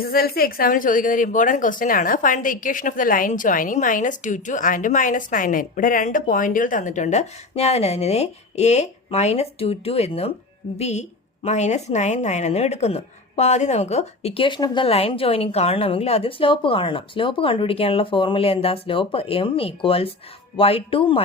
SSLC എക്സാമിന് ചോദിക്കുന്ന ഒരു ഇമ്പോർട്ടൻറ്റ് ക്വസ്റ്റ്യൻ ആണ്. Find the equation of the line joining -22 and -99. ഇവിടെ 2 പോയിന്റുകൾ തന്നിട്ടുണ്ട്. ഞാൻ അതിനെ A-22 എന്നും B -99 എന്നും എടുക്കുന്നു. അപ്പോൾ ആദ്യം നമുക്ക് equation of the line joining കാണണമെങ്കിൽ ആദ്യം സ്ലോപ്പ് കാണണം. സ്ലോപ്പ് കണ്ടുപിടിക്കാനുള്ള ഫോർമുല എന്താ? Slope M = y2 -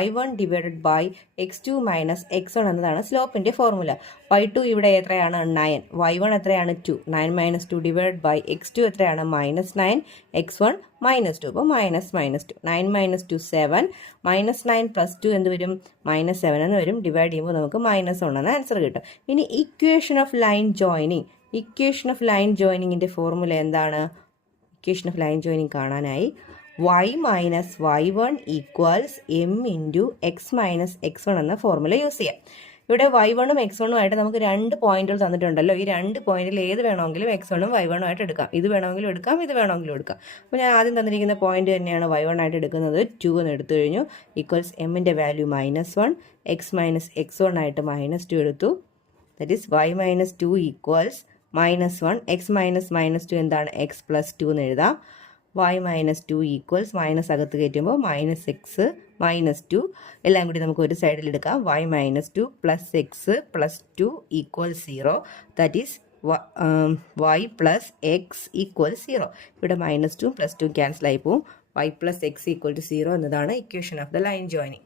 y1 divided by x2 - x1 എന്നതാണ് സ്ലോപ്പിന്റെ ഫോർമുല. y2 ഇവിടെ എത്രയാണ്? 9. y1 എത്രയാണ്? 2. 9 - 2 ഡിവൈഡഡ് ബൈ x2 എത്രയാണ്? -9. x1 -2. അപ്പോൾ -2. 9 - 2 7. -9 + 2 എന്ത് വരും? -7 എന്ന് വരും. ഡിവൈഡ് ചെയ്യുമ്പോൾ നമുക്ക് -1 എന്ന ആൻസർ കിട്ടും. ഇനി equation of line joining. Equation of line ജോയിനിങ്ങിന്റെ ഫോർമുല എന്താണ്? ഇക്വേഷൻ ഓഫ് ലൈൻ ജോയിനിങ് കാണാനായി y - y1 = m × x - x1 എന്ന ഫോർമുല യൂസ് ചെയ്യാം. ഇവിടെ y1ഉം x1ഉം ആയിട്ട് നമുക്ക് 2 പോയിന്റുകൾ തന്നിട്ടുണ്ടല്ലോ. ഈ 2 പോയിന്റിൽ ഏത് വേണമെങ്കിലും x1ഉം y1ഉം ആയിട്ട് എടുക്കാം. ഇത് വേണമെങ്കിലും എടുക്കാം, ഇത് വേണമെങ്കിലും എടുക്കാം. അപ്പോൾ ഞാൻ ആദ്യം തന്നിരിക്കുന്ന പോയിന്റ് തന്നെയാണ് y1 ആയിട്ട് എടുക്കുന്നത്. 2 എന്ന് എടുത്തു കഴിഞ്ഞു. ഈക്വൽസ് എമ്മിൻ്റെ വാല്യൂ -1, x - x1 ആയിട്ട് -2 എടുത്തു. That is y - 2 = -1. x - -2 എന്താണ്? x + 2 എന്ന് എഴുതാം. y - 2 = മൈനസ് അകത്ത് കയറ്റുമ്പോൾ -x -2 എല്ലാം കൂടി നമുക്ക് ഒരു സൈഡിൽ എടുക്കാം. y - 2 + x + 2 = 0. That is y + x = 0. ഇവിടെ -2 + 2 ക്യാൻസൽ ആയി പോവും. y + x = 0 എന്നതാണ് equation of the line joining.